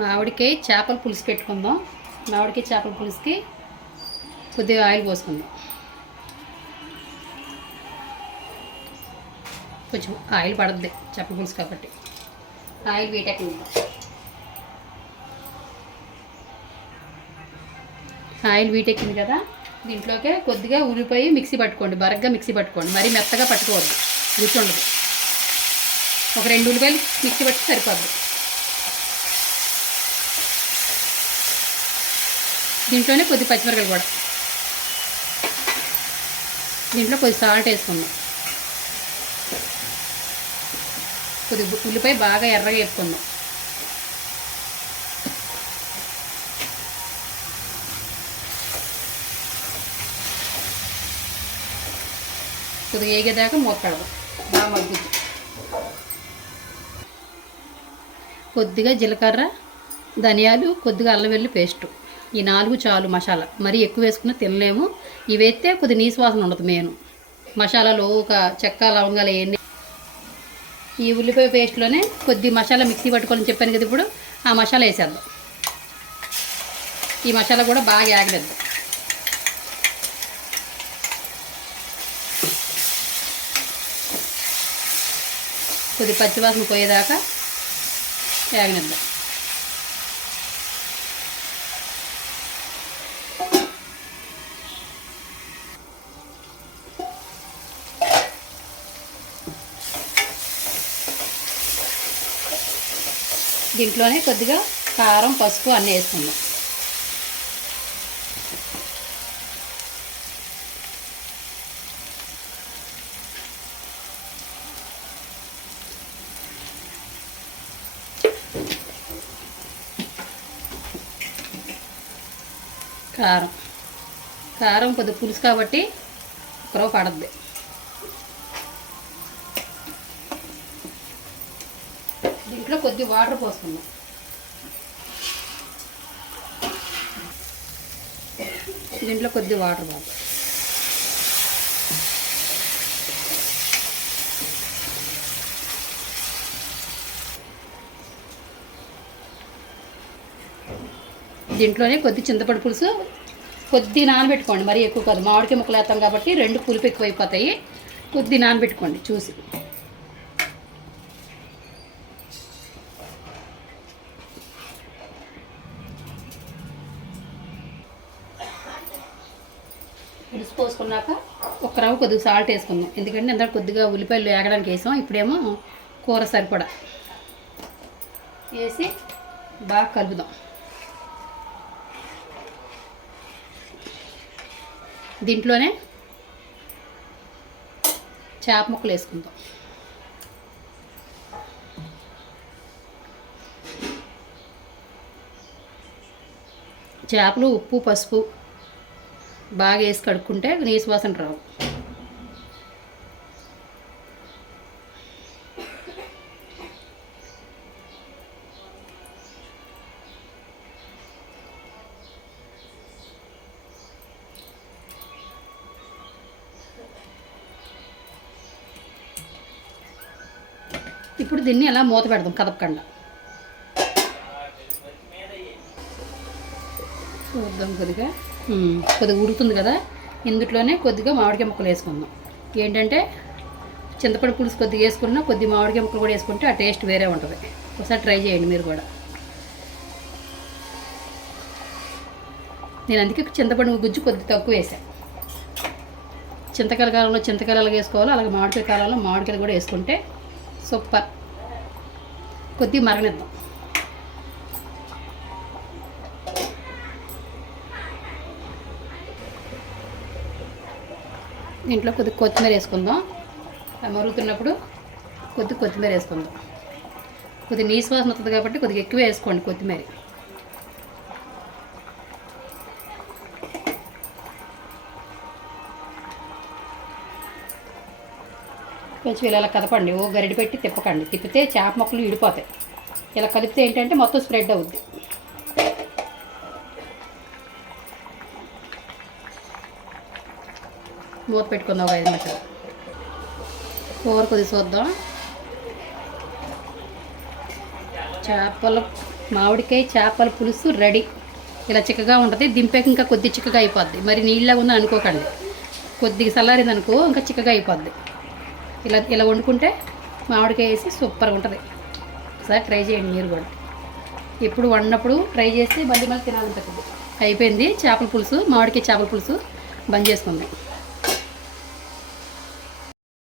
మామిడికాయ చేపల పులుసు పెట్టుకుందాం. మామిడికాయ చేపల పులుసుకి కొద్దిగా ఆయిల్ పోసుకుందాం. కొంచెం ఆయిల్ పడద్ది చేపల పులుసు కాబట్టి. ఆయిల్ వీటెక్కిందాం. ఆయిల్ వీటెక్కింది కదా, దీంట్లోకే కొద్దిగా ఉల్లిపాయ మిక్సీ పట్టుకోండి. బరగ్గా మిక్సీ పట్టుకోండి, మరీ మెత్తగా పట్టుకోవద్దు, రుచి ఉండదు. ఒక 2 ఉల్లిపాయలు మిక్సీ పట్టి సరిపోద్ది. దీంట్లోనే కొద్ది పచ్చిమిరపకాయలు కూడా, దీంట్లో కొద్ది సాల్ట్ వేసుకుందాం. కొద్ది ఉల్లిపాయ బాగా ఎర్రగా వేపుకుందాం. కొద్దిగా వేగేదాకా మూత పెడదాం. బాగా మగ్గుద్ది. కొద్దిగా జీలకర్ర, ధనియాలు, కొద్దిగా అల్లం వెల్లుల్లి పేస్టు, ఈ 4 చాలు మసాలా. మరీ ఎక్కువ వేసుకున్న తినలేము. ఇవి వేస్తే కొద్ది నీసు వాసన ఉండదు. మెయిన్ మసాలాలో ఒక చెక్క, లవంగాలు వేయండి. ఈ ఉల్లిపాయ పేస్ట్లోనే కొద్ది మసాలా మిక్సీ పట్టుకోవాలని చెప్పాను కదా, ఇప్పుడు ఆ మసాలా వేసేద్దాం. ఈ మసాలా కూడా బాగా ఆగలేద్దాం. కొద్ది పచ్చివాసన పోయేదాకా ఆగనిద్దాం. దీంట్లోనే కొద్దిగా కారం, పసుపు అన్నీ వేసుకుందాం. కారం కొద్దిగా పులుసు కాబట్టి ఒకరవ పడద్ది. దీంట్లో కొద్ది వాటర్ పోసుకుందాం. దీంట్లో కొద్ది వాటర్ పోద్దాం. దీంట్లోనే కొద్ది చింతపండు పులుసు కొద్ది నానబెట్టుకోండి. మరీ ఎక్కువ కాదు, మామిడికాయ ముక్కలు వేస్తాం కాబట్టి 2 పులుపు ఎక్కువ అయిపోతాయి. కొద్ది నానబెట్టుకోండి చూసి. పులుసు పోసుకున్నాక ఒక రవ్వ కొద్దిగా సాల్ట్ వేసుకుందాం. ఎందుకంటే అందులో కొద్దిగా ఉల్లిపాయలు వేగడానికి వేసాం. ఇప్పుడేమో కూర సరిపడా వేసి బాగా కలుపుదాం. దీంట్లోనే చేప ముక్కలు వేసుకుందాం. చేపలు ఉప్పు, పసుపు బాగా వేసి కడుక్కుంటే నీసు వాసన రావు. ఇప్పుడు దీన్ని అలా మూత పెడదాం కదపకుండా. చూద్దాం. కొద్దిగా ఉడుకుతుంది కదా, ఇందులోనే కొద్దిగా మామిడికాయ ముక్కలు వేసుకుందాం. ఏంటంటే చింతపండు పులుసు కొద్దిగా వేసుకున్నా కొద్ది మామిడికాయ ముక్కలు కూడా వేసుకుంటే ఆ టేస్ట్ వేరే ఉంటుంది. ఒకసారి ట్రై చేయండి మీరు కూడా. నేను అందుకే చింతపండు గుజ్జు కొద్ది తక్కువ వేసాను. చింతకాయల కాలంలో చింతకాయలు అలాగే వేసుకోవాలి, అలాగే మామిడికాయ కాలంలో మామిడికాయలు కూడా వేసుకుంటే సూపర్. కొద్దిగా మరగనిద్దాం. దీంట్లో కొద్దిగా కొత్తిమీర వేసుకుందాం. మరుగుతున్నప్పుడు కొద్దిగా కొత్తిమీర వేసుకుందాం. కొద్దిగా నీసు వాసన వస్తుంది కాబట్టి కొద్దిగా ఎక్కువ వేసుకోండి కొత్తిమీర. కొంచెం ఇలా కదపండి. ఓ గరిడి పెట్టి తిప్పకండి. తిప్పితే చేప ముక్కలు విడిపోతాయి. ఇలా కలిపితే ఏంటంటే మొత్తం స్ప్రెడ్ అవుద్ది. మూత పెట్టుకుందాం 5 నిమిషాలు. కూర కొద్దిగా చూద్దాం. చేపల మామిడికాయ చేపల పులుసు రెడీ. ఇలా చిక్కగా ఉంటుంది. దింపాక ఇంకా కొద్ది చిక్కగా అయిపోద్ది. మరి నీళ్ళగా ఉందని అనుకోకండి. కొద్దిగా చల్లారింది అనుకో ఇంకా చిక్కగా అయిపోద్ది. ఇలా ఇలా వండుకుంటే మామిడికాయ వేసి సూపర్గా ఉంటుంది. ఒకసారి ట్రై చేయండి మీరు కూడా. ఎప్పుడు వండినప్పుడు ట్రై చేసి మళ్ళీ తినాలంటే. అయిపోయింది చేపల పులుసు, మామిడికాయ చేపల పులుసు. బంద్ చేసుకుందాం.